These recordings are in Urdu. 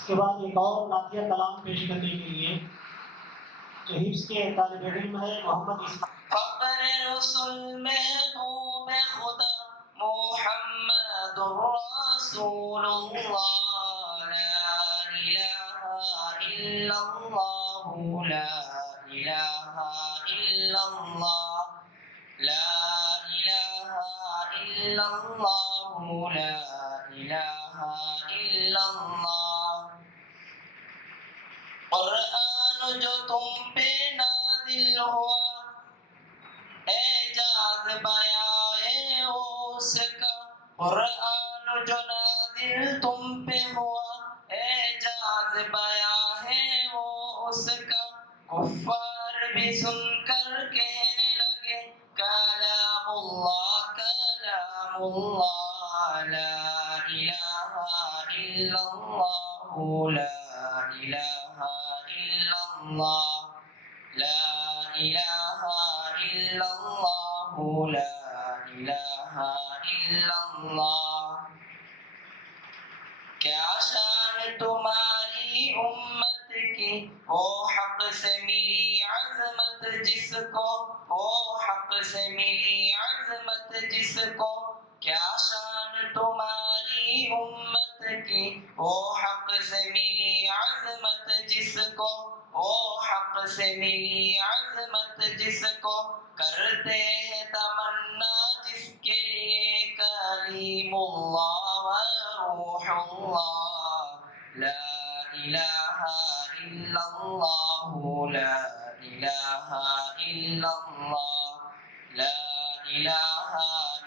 اس کے بعد ایک اور نعتیہ کلام پیش کرنے کے لیے جو حفظ کے طالب علم ہے محمد فقر رسول محبوب خدا محمد رسول اللہ لا الہ الا اللہ لا الہ الا اللہ لا الہ الا اللہ لا الہ الا اللہ قرآن جو تم پہ نازل ہوا اعجاز بیاں ہے اس کا قرآن جو نازل تم پہ ہوا اعجاز بیاں ہے وہ اس کا کفار بھی سن کر کہنے لگے کلام اللہ لا الہ الا اللہ لا الہ الا اللہ لا الہ الا اللہ لا الہ الا اللہ کیا شان تمہاری امت کی وہ حق سے ملی عظمت جس کو وہ حق سے ملی عظمت جس کو کیا شان تمہاری امت کی وہ حق سے ملی عظمت جس کو وہ حق سے ملی عظمت جس کو کرتے ہیں تمنا جس کے لیے کلیم اللہ و روح اللہ لا الہ الا اللہ لا الہ الا اللہ لا الہ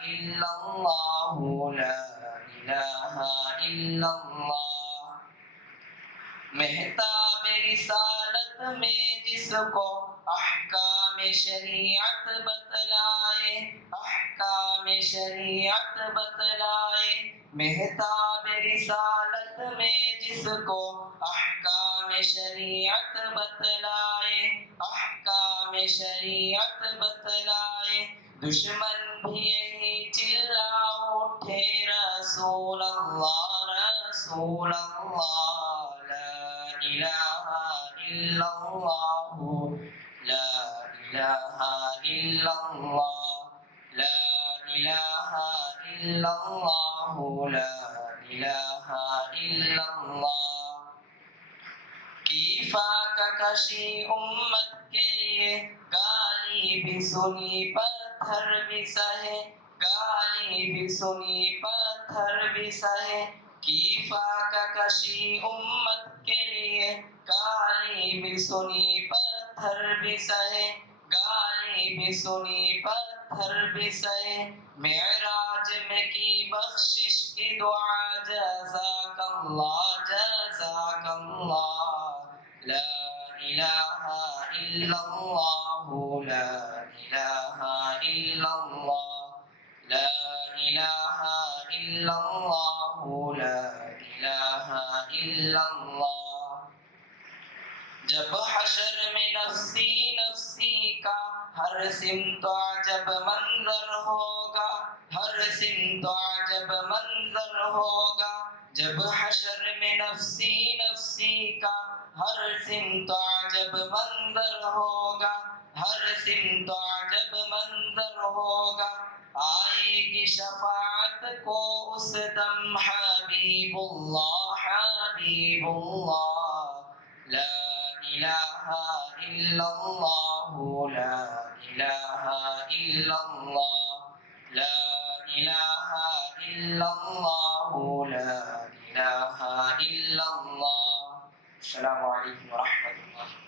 الا اللہ لا الہ الا اللہ مہتاب رسالت میں جس کو احکام شریعت بتلائے احکام شریعت بتلائے مہتاب رسالت میں جس کو احکام شریعت بتلائے احکام شریعت بتلائے دشمن بھی یہی چلا اٹھے رسول اللہ رسول اللہ لا الہ الا اللہ لا الہ الا اللہ لا الہ الا اللہ لا الہ الا اللہ کی فاقہ کشی امت کے لیے گالی بھی سنی پتھر بھی سہے گالی بھی سنی پتھر بھی سہے کی فاقہ کشی امت کے لیے گالی بھی سنی پتھر بھی سہے گالی بھی سنی پتھر بھی سہے معراج میں کی بخشش کی دعا جزاک اللہ جزاک اللہ لا الہ الا اللہ لا الہ الا اللہ لا الہ الا اللہ لا الہ الا اللہ جب حشر میں نفسی نفسی کا ہر سمت عجب منظر ہوگا ہر سمت عجب منظر ہوگا جب حشر میں نفسی نفسی کا ہر سمت عجب منظر ہوگا ہر سمت عجب منظر ہوگا آئے گی شفاعت کو اس دم حبیب اللہ لا الہ الا اللہ لا الہ الا اللہ لا الہ الا اللہ لا الہ الا اللہ السلام علیکم ورحمۃ اللہ